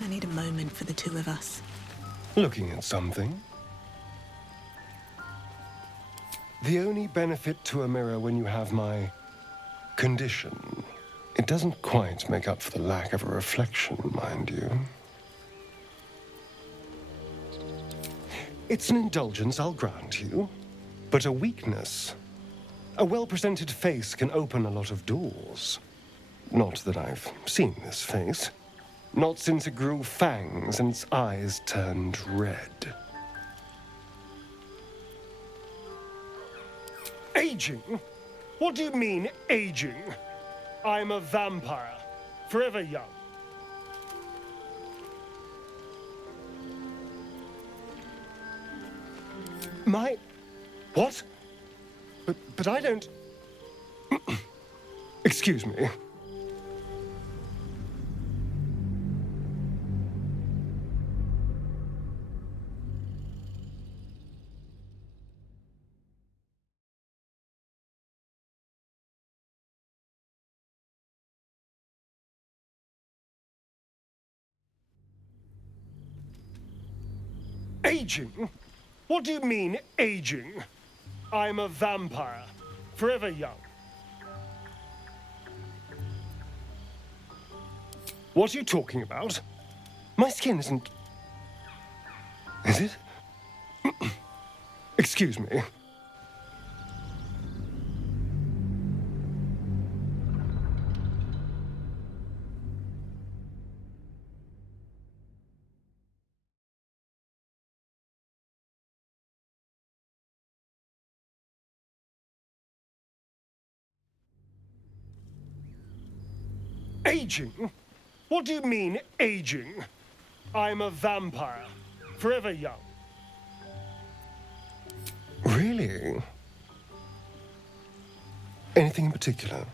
I need a moment for the two of us. Looking at something? The only benefit to a mirror when you have my condition, it doesn't quite make up for the lack of a reflection, mind you. It's an indulgence, I'll grant you, but a weakness. A well-presented face can open a lot of doors. Not that I've seen this face. Not since it grew fangs and its eyes turned red. Aging? What do you mean, aging? I'm a vampire, forever young. My... what? But I don't... Excuse me. Aging? What do you mean, aging? I'm a vampire, forever young. What are you talking about? My skin isn't... Is it? Excuse me. Aging? What do you mean, aging? I'm a vampire, forever young. Really? Anything in particular?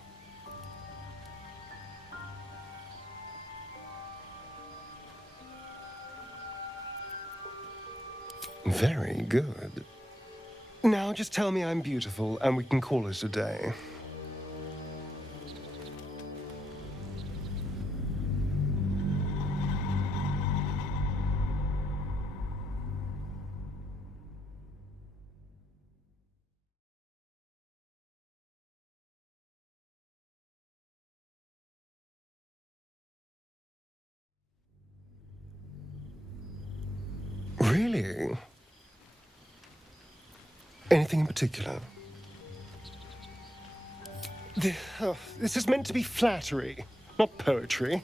Very good. Now just tell me I'm beautiful and we can call it a day. Really? Anything in particular? This is meant to be flattery, not poetry.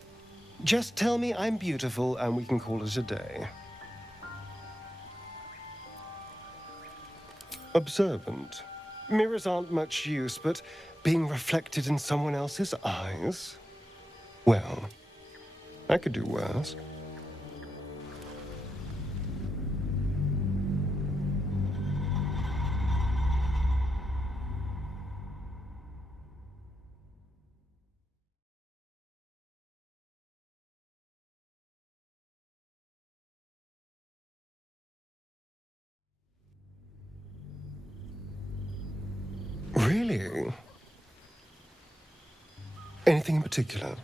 Just tell me I'm beautiful and we can call it a day. Observant. Mirrors aren't much use, but being reflected in someone else's eyes? Well, I could do worse. Really? Anything in particular?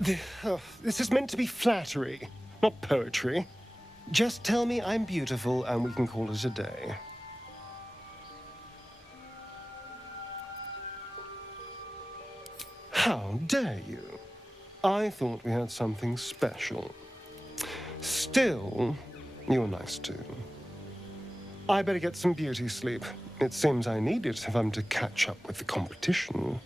This is meant to be flattery, not poetry. Just tell me I'm beautiful and we can call it a day. How dare you? I thought we had something special. Still, you're nice too. I better get some beauty sleep. It seems I need it if I'm to catch up with the competition.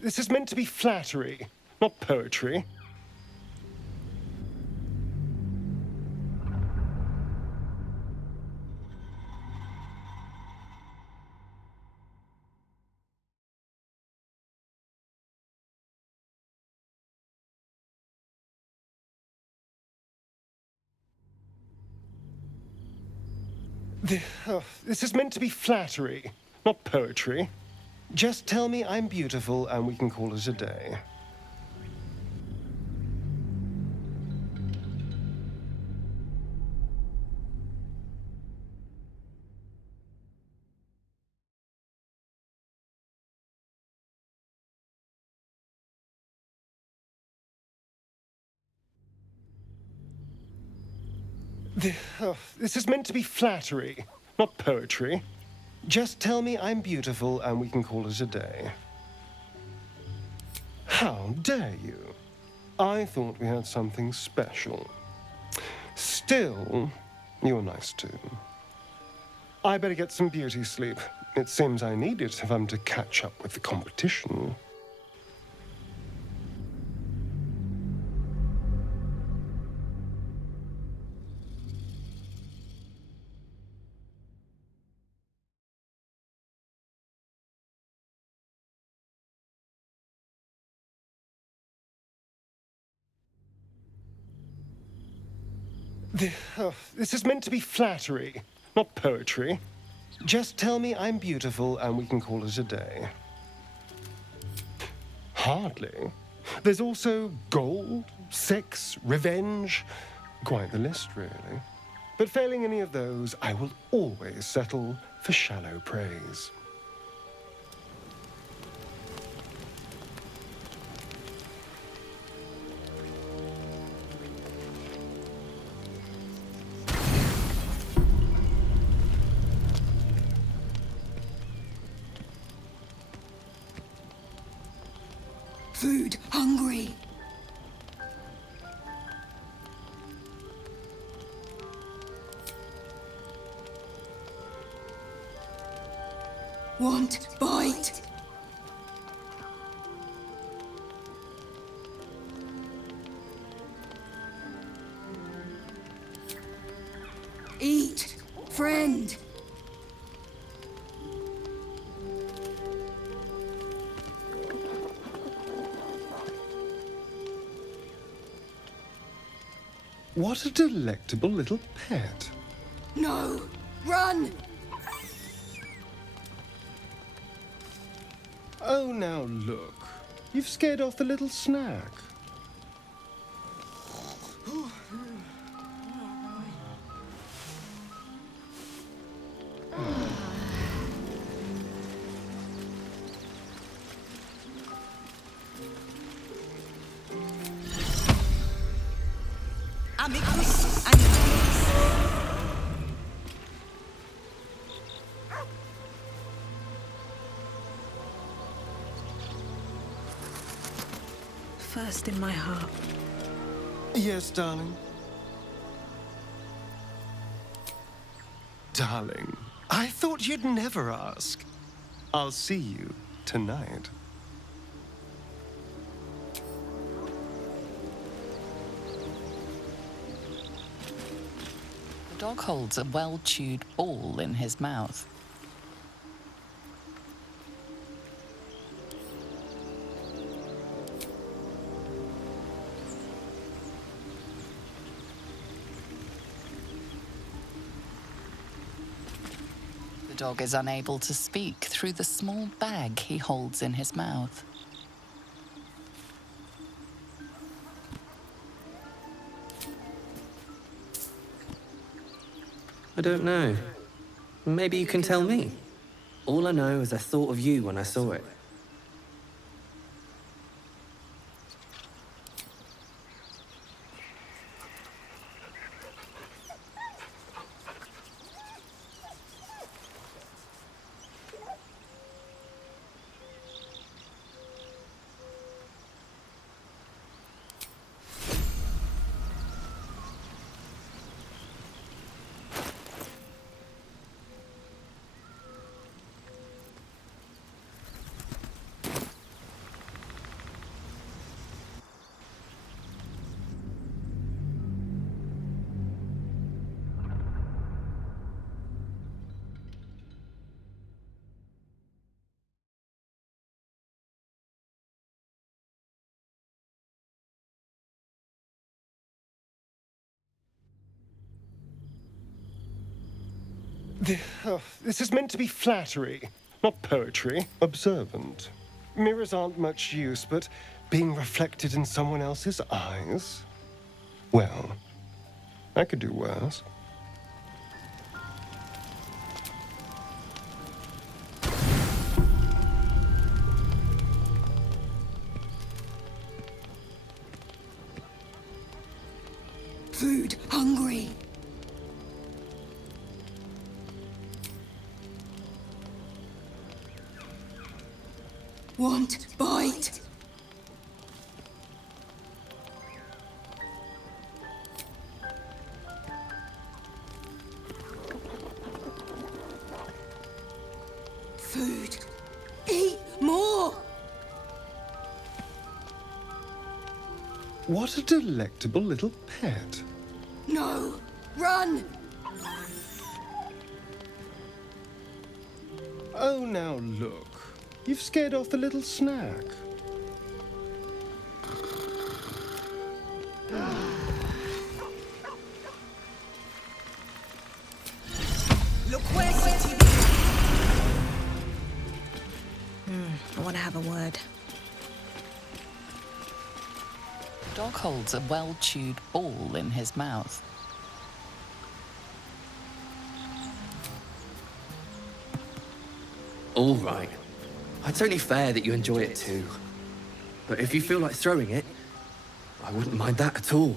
This is meant to be flattery, not poetry. This is meant to be flattery, not poetry. Just tell me I'm beautiful and we can call it a day. This is meant to be flattery, not poetry. Just tell me I'm beautiful and we can call it a day. How dare you? I thought we had something special. Still, you're nice too. I better get some beauty sleep. It seems I need it if I'm to catch up with the competition. This is meant to be flattery, not poetry. Just tell me I'm beautiful and we can call it a day. Hardly. There's also gold, sex, revenge. Quite the list, really. But failing any of those, I will always settle for shallow praise. Food, hungry. Want, bite. Eat, friend. What a delectable little pet. No, run! Oh, now look. You've scared off the little snack. Amicus animalis. First in my heart. Yes, darling. Darling, I thought you'd never ask. I'll see you tonight. The dog holds a well-chewed ball in his mouth. The dog is unable to speak through the small bag he holds in his mouth. I don't know. Maybe you can tell me. All I know is I thought of you when I saw it. This is meant to be flattery, not poetry. Observant. Mirrors aren't much use, but being reflected in someone else's eyes? Well, I could do worse. Food hungry. Want bite. Food. Eat more. What a delectable little pet. No. Run. Oh, now look. You've scared off the little snack. Look where's it? I want to have a word. Dog holds a well-chewed ball in his mouth. All right. It's only fair that you enjoy it too. But if you feel like throwing it, I wouldn't mind that at all.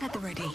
At the ready.